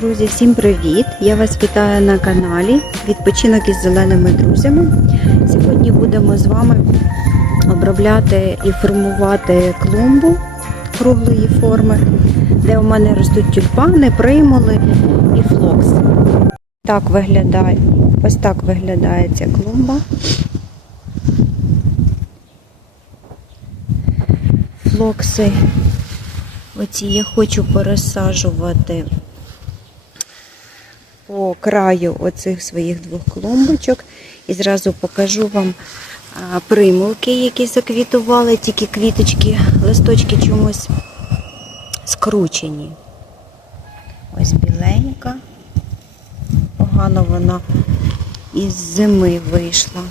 Друзі, всім привіт! Я вас вітаю на каналі Відпочинок із зеленими друзями. Сьогодні будемо з вами обробляти і формувати клумбу круглої форми, де у мене ростуть тюльпани, примули і флокс. Так виглядає, ось так виглядає ця клумба. Флокси. Оці я хочу пересаджувати по краю оцих своїх двох клумбочок і зразу покажу вам примулки, які заквітували, тільки квіточки, листочки чомусь скручені. Ось біленька. Погано вона із зими вийшла.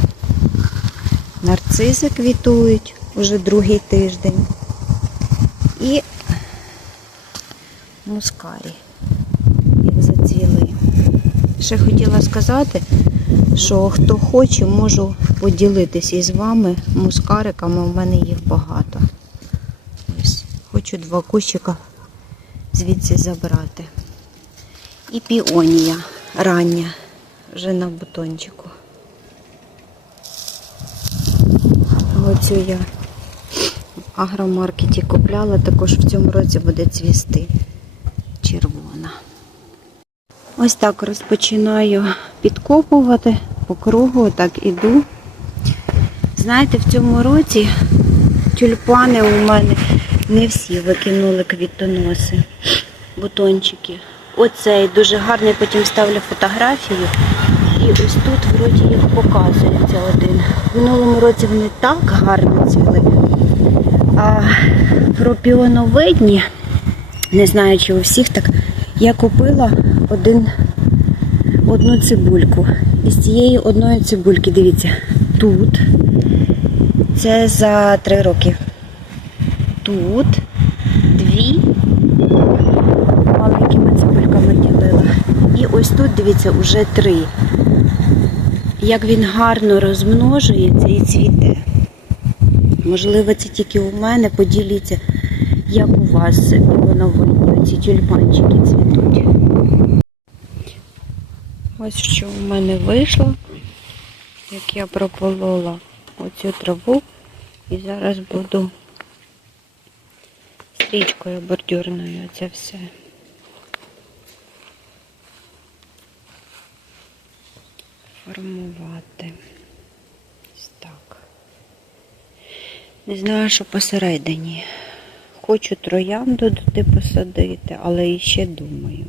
Нарцизи квітують уже другий тиждень. І мускарі. Ще хотіла сказати, що хто хоче, можу поділитися із вами мускариками, у мене їх багато. Ось, хочу два кущика звідси забрати. І піонія рання, вже на бутончику. Оцю я в агромаркеті купляла, також в цьому році буде цвісти. Ось так розпочинаю підкопувати по кругу, так іду. Знаєте, в цьому році тюльпани у мене не всі викинули квітоноси, бутончики. Оцей дуже гарний, потім ставлю фотографію. І ось тут вроді як показується один. В минулому році вони так гарно цвіли. А про піоновидні, не знаю, чи у всіх так, я купила один, одну цибульку. І з цієї одної цибульки, дивіться, тут. Це за три роки. Тут дві маленькими цибульками ділила. І ось тут, дивіться, уже три. Як він гарно розмножується і цвіте. Можливо, це тільки у мене. Поділіться, як у вас півоновинні ці тюльпанчики цвітуть. Ось що у мене вийшло, як я прополола оцю траву і зараз буду стрічкою бордюрною це все. Формувати. Ось так. Не знаю, що посередині. Хочу троянду туди посадити, але іще думаю.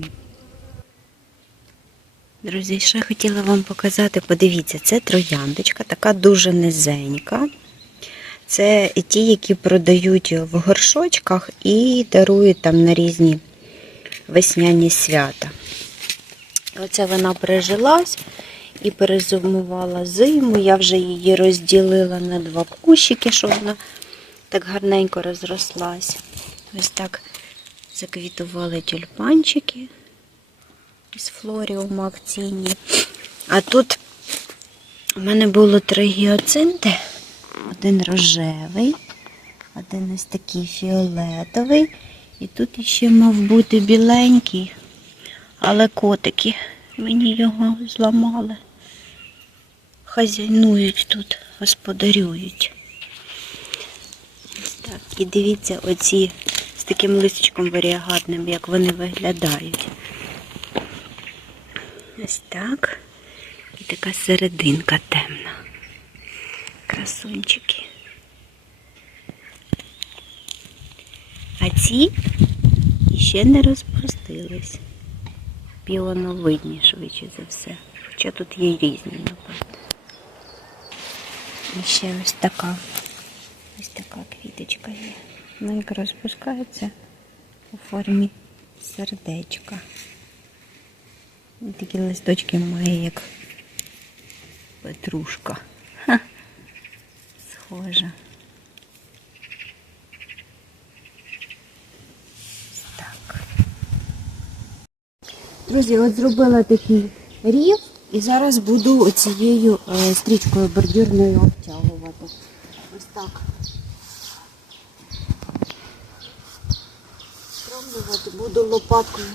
Друзі, ще хотіла вам показати, подивіться, це трояндочка, така дуже низенька. Це ті, які продають в горшочках і дарують там на різні весняні свята. Оце вона прижилась і перезимувала зиму. Я вже її розділила на два кущики, щоб вона так гарненько розрослась. Ось так заквітували тюльпанчики із флоріума акційні. А тут у мене було три гіоцинти. Один рожевий, один ось такий фіолетовий. І тут іще мав бути біленький, але котики мені його зламали. Хазяйнують тут, господарюють. Так. І дивіться оці з таким листочком варіагатним, як вони виглядають. Ось так. І така серединка темна. Красунчики. А ці ще не розпустились. Піоновидні, швидше за все. Хоча тут є різні, напевно. І ще ось така. Ось така квіточка є. Маленько розпускається у формі сердечка. І такі листочки має, як петрушка. Ха. Схожа. Так. Друзі, от зробила такий рів і зараз буду оцією е, стрічкою бордюрною обтягувати. Ось так. Спробувати буду лопаткою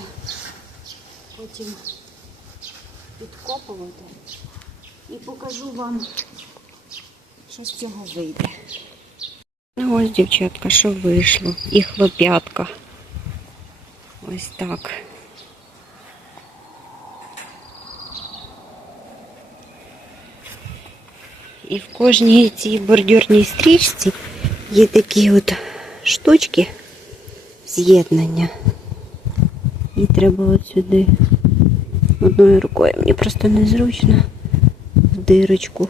потім підкопувати і покажу вам, що з цього вийде. Ну ось, дівчатка, що вийшло. І хлоп'ятка. Ось так. І в кожній цій бордюрній стрічці є такі от штучки з'єднання. І треба от сюди одною рукою. Мені просто незручно в дирочку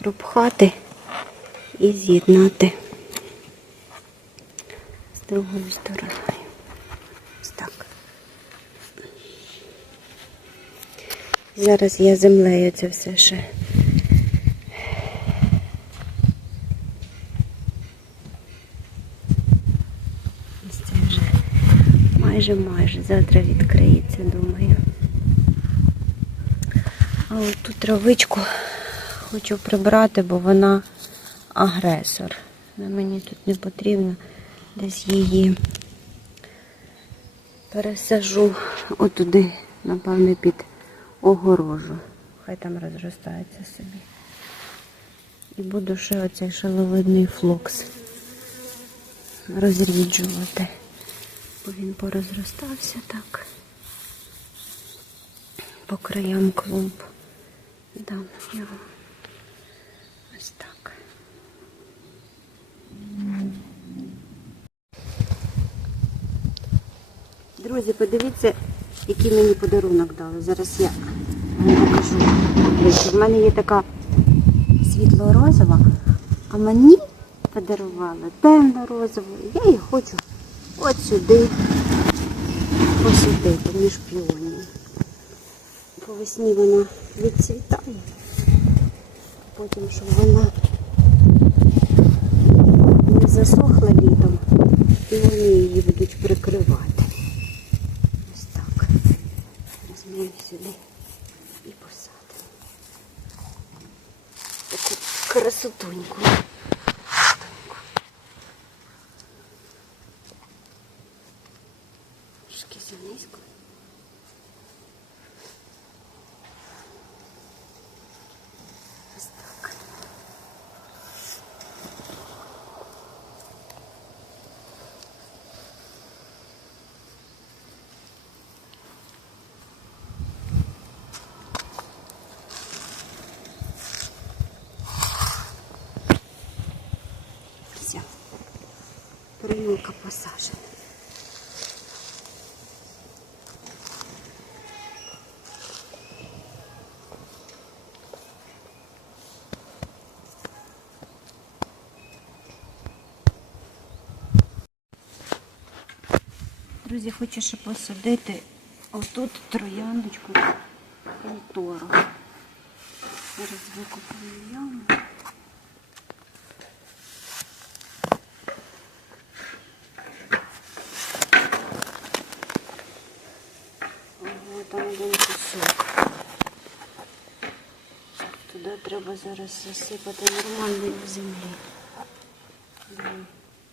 пропхати і з'єднати з другою стороною. Ось так. Зараз я землею це все ще. Ось це вже майже майже завтра відкриється, думаю. А от ту травичку хочу прибрати, бо вона агресор. Вона мені тут не потрібно. Десь її пересажу отуди, напевне, під огорожу. Хай там розростається собі. І буду ще оцей шаловидний флокс розріджувати. Бо він порозростався так. По краям клумб. Дам його. Ось так. Друзі, подивіться, який мені подарунок дали. Зараз я вам покажу. В мене є така світло-розова, а мені подарували темно-розову. Я її хочу от сюди посадити між піонії. По весні вона відцвітає, потім, щоб вона не засохла літом, піонії її будуть прикривати. Ось так. Візьмемо сюди і посадимо. Таку красотуньку. Трошки занизько. Ось так. Все. Перемилка посажена. Друзі, хочу ще посадити отут трояндочку контору. Зараз викопаю яму. Ого, там один кусок. Туди треба зараз засипати нормальної землі.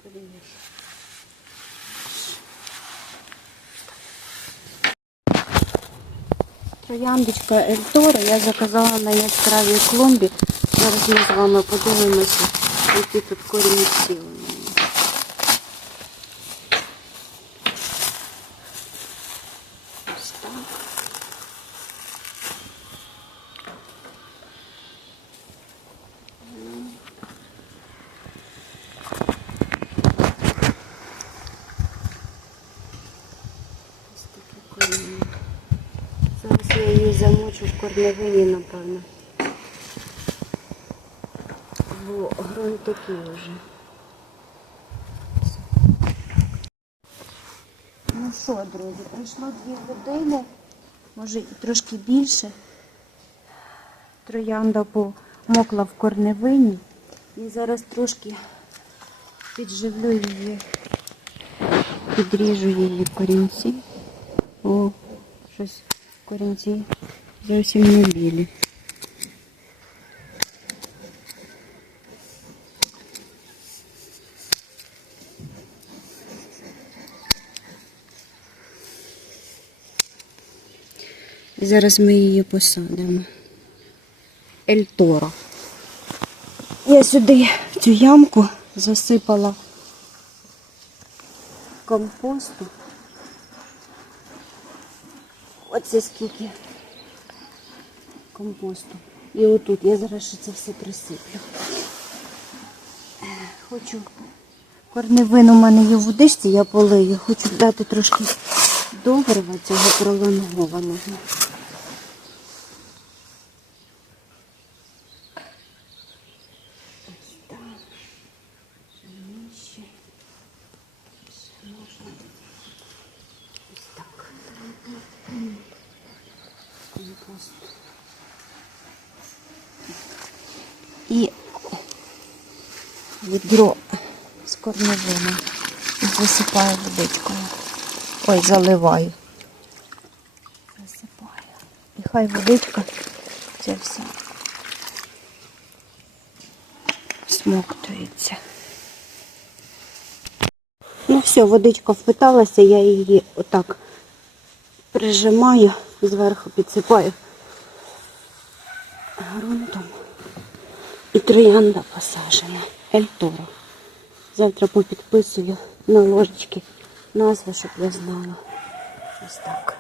Подивись. Трояндочка Ельтора я заказала на яскравій клумбі. Зараз ми з вами подивимося, які тут корінці у неї. Ось так. Ось таке коріння. Зараз я замочу в корневині, напевно. Бо ґрунт такий вже. Ну що, друзі, пройшло дві години, може і трошки більше. Троянда помокла в корневині. І зараз трошки підживлю її, підріжу її корінці. О, щось корінці зовсім не білі. Зараз ми її посадимо. Ель Торо. Я сюди цю ямку засипала компосту. Оце скільки компосту. І отут я зараз ще це все присиплю. Хочу корневину у мене є в водичці, я полию. Хочу дати трошки добрива цього пролонгованого. Ось так. Ще нижче. Ще можна. Ось так. Компост. І відро з корневином. І засипаю водичкою. Ой, заливаю. Засипаю. І хай водичка це все смоктується. Ну все, водичка впиталася, я її отак прижимаю, зверху підсипаю ґрунтом. І троянда посажена. Ельтора. Завтра попідписую на ложечки назви, щоб я знала. Ось так.